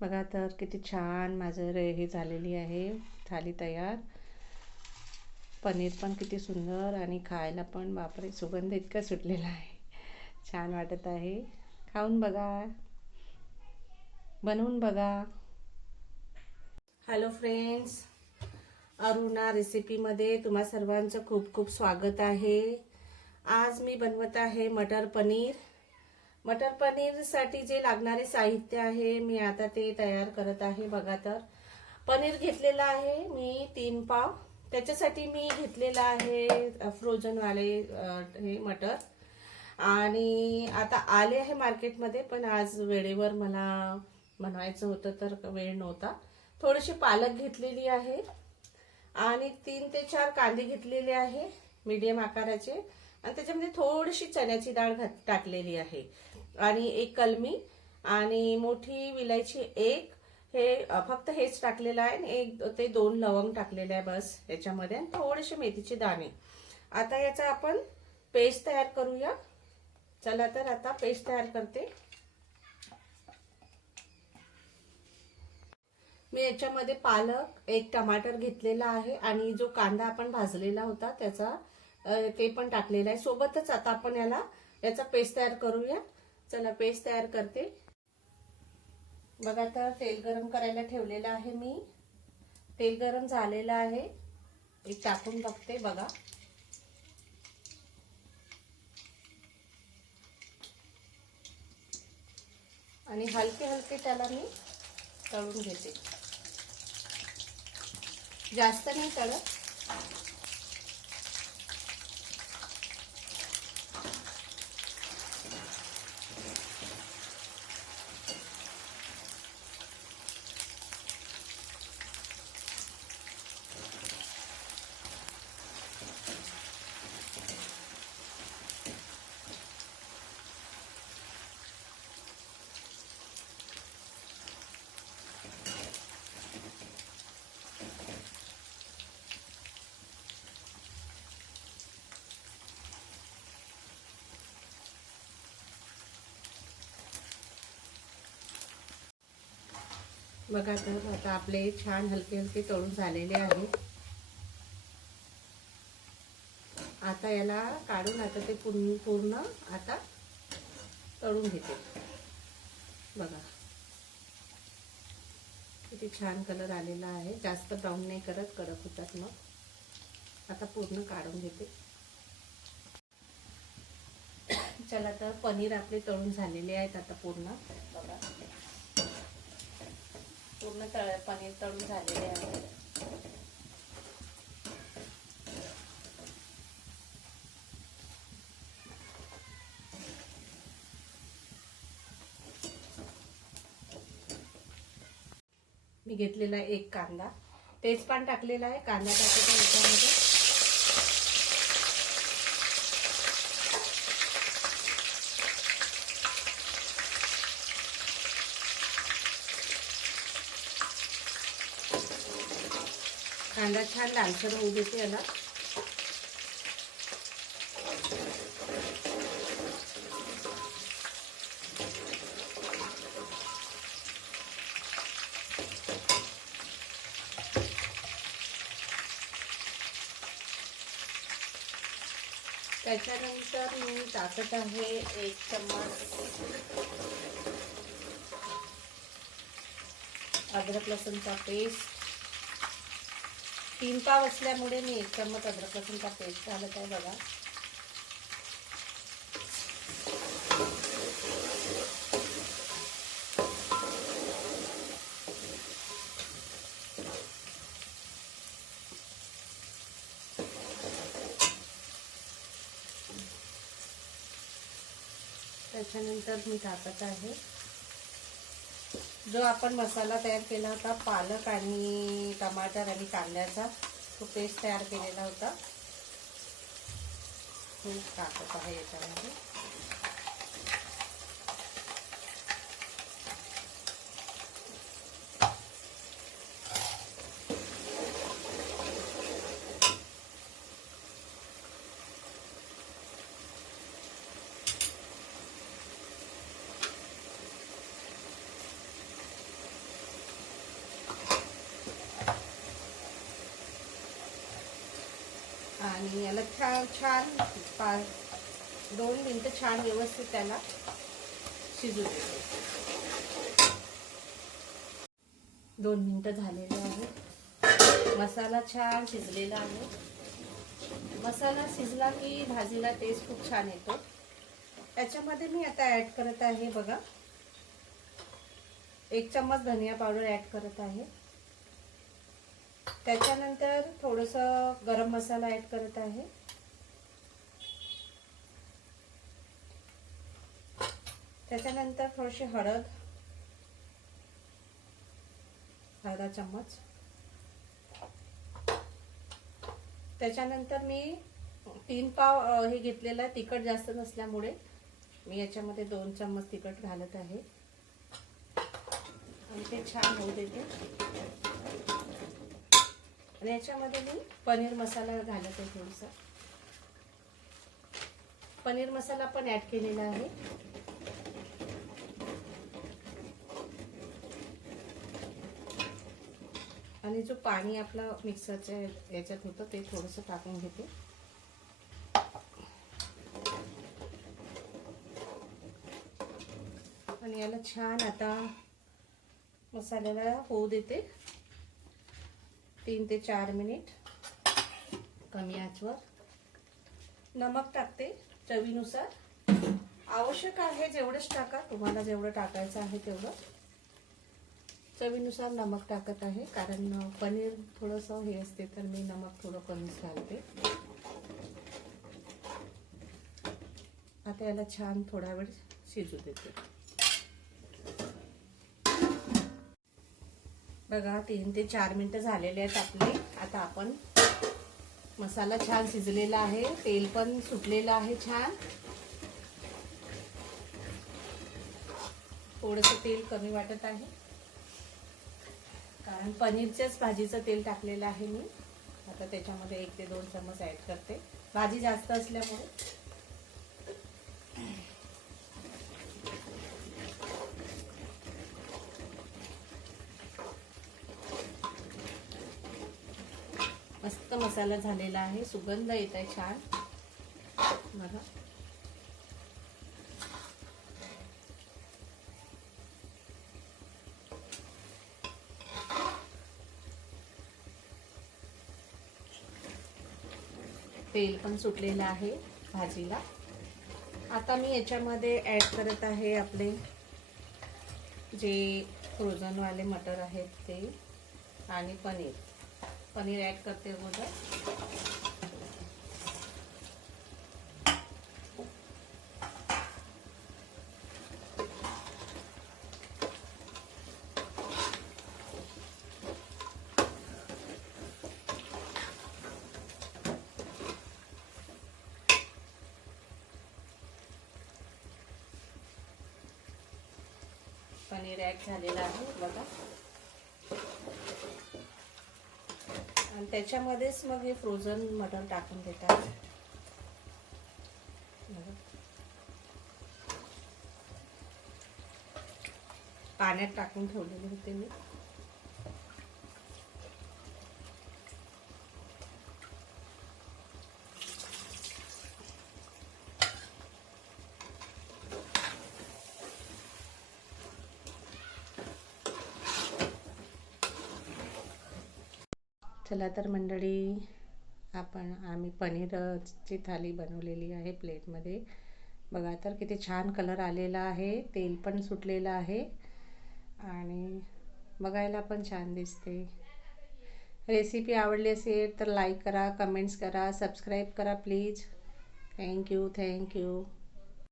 बघा तर किती छान माझं हे झालेली आहे, थाली तयार. पनीर पण किती सुंदर आणि खायला पण बापरे सुगंध इतका सुटलेला आहे. छान वाटत आहे. खाऊन बघा, बनवून बघा. हॅलो फ्रेंड्स, अरुणा रेसिपीमध्ये तुम्हा सर्वांचं खूप खूप स्वागत आहे. आज मी बनवत आहे मटर पनीर. मटर पनीरसाठी जे लागणारे साहित्य आहे मी आता ते तयार करत आहे. बघा तर पनीर घेतलेला आहे मी 3 पाव. त्याच्यासाठी मी घेतलेला आहे फ्रोझनवाले हे मटर. आणि आता आले आहे मार्केटमध्ये, पण आज वेळेवर मला बनवायचं होतं तर वेळ नव्हता. थोडीशी पालक घेतलेली आहे आणि 3 ते 4 कांदे घेतलेले आहे मीडियम आकाराचे, आणि त्याच्यामध्ये थोडीशी चण्याची डाळ टाकलेली आहे आणि 1 कलमी आणि मोठी विलायची 1, हे फक्त हेच टाकलेलं आहे. 1 ते 2 लवंग टाकलेले आहे बस याच्यामध्ये, आणि थोडेसे मेथीचे दाणे. आता याचा आपण पेस्ट तयार करूया. चला तर आता पेस्ट तयार करते. मी याच्यामध्ये पालक, 1 टमाटर घेतलेला आहे आणि जो कांदा आपण भाजलेला होता त्याचा ते पण टाकलेला आहे सोबतच. आता आपण याचा पेस्ट तयार करूया. चला पेस्ट तयार करते. बघा तर तेल गरम करायला ठेवलेलं आहे मी. तेल गरम झालेलं आहे. एक टाकून बघते. बघा आणि हलके हलके त्याला मी तळून घेते, जास्त नाही तळत. बघा तर आता आपले छान हलके हलके तळून झालेले आहेत. आता याला काढून आता ते पूर्ण आता तळून घेते. बघा किती छान कलर आलेला आहे. जास्त ब्राऊन नाही करत, कडक होतात मग. आता पूर्ण काढून घेते. चला तर पनीर आपले तळून झालेले आहेत आता पूर्ण. बघा पूर्ण पनीर तळून झालेले आहे. मी घेतलेला 1 कांदा, तेजपान टाकलेला आहे. कांदा टाकायचा याच्यामध्ये. कांदा छान लालसर होऊ देते याला. त्याच्यानंतर मी टाकत आहे 1 चम्मच अद्रक लसूणचा पेस्ट. 3 पाव असल्यामुळे मी 1 चम्मच अद्रक लसूणचा पेस्ट घालत आहे. बघा त्याच्यानंतर मी टाकत आहे जो आपण मसाला तयार केला होता, पालक आणि टमाटर आणि कांद्याचा, तो पेस्ट तयार केलेला होता, तो टाकत आहे याच्यामध्ये. आणि याला छान 2 मिनटं छान व्यवस्थित त्याला शिजू देते. 2 मिनटं झालेले आहे. मसाला छान शिजलेला आहे. मसाला शिजला की भाजीला टेस्ट खूप छान येतो. त्याच्यामध्ये मी आता ऍड करत आहे बघा, 1 चम्मच धनिया पावडर ऍड करत आहे. त्याच्यानंतर थोडंसं गरम मसाला ऍड करत आहे. त्याच्यानंतर थोडीशी हळद, अर्धा चम्मच. त्याच्यानंतर मी 3 पाव हे घेतलेलं आहे. तिखट जास्त नसल्यामुळे मी याच्यामध्ये 2 चम्मच तिखट घालत आहे आणि ते छान होऊ देते. आणि याच्यामध्ये मी पनीर मसाला घालत आहे. थोडासा पनीर मसाला पण ऍड केलेला आहे. आणि जो पाणी आपलं मिक्सरच्या याच्यात होतं ते थोडंसं टाकून घेते. आणि याला छान आता मसाल्याला होऊ देते 3 ते 4 मिनिट कमी आचवर. नमक टाकते चवीनुसार. आवश्यक आहे जेवढंच टाका, तुम्हाला जेवढं टाकायचं आहे तेवढं. चवीनुसार नमक टाकत आहे, कारण पनीर थोडंसं हे असते तर मी नमक थोडं कमीच घालते. आता याला छान थोडा वेळ शिजू देते. बघा 3 ते 4 मिनिटं झालेले आहेत आपले. आता आपण मसाला छान शिजलेला आहे, तेल पण सुटलेलं आहे छान. थोडंसं तेल कमी वाटत आहे कारण पनीरच्याच भाजीचं तेल टाकलेलं आहे मी. आता त्याच्यामध्ये 1 ते 2 चम्मच ऍड करते, भाजी जास्त असल्यामुळे. मस्त मसाला झालेला आहे, सुगंध येत आहे छान बघा. तेल पण सुटलेलं आहे भाजीला. आता मी याच्यामध्ये ऍड करत आहे आपले जे फ्रोझन वाले मटर आहेत ते आणि पनीर ऍड करते अगोदर. पनीर ऍड झालेलं आहे बघा. आणि त्याच्यामध्येच मग हे फ्रोझन मटर टाकून देतात. पाण्यात टाकून ठेवलेले होते मी. चला तर मंडळी, आम्ही पनीरची थाली बनवलेली आहे प्लेटमध्ये. बघा तर किती छान कलर आलेला आहे, तेल पण सुटलेलं आहे आणि बघायला पण छान दिसते. रेसिपी आवडली असेल तर लाईक करा, कमेंट्स करा, सबस्क्राईब करा प्लीज. थँक्यू.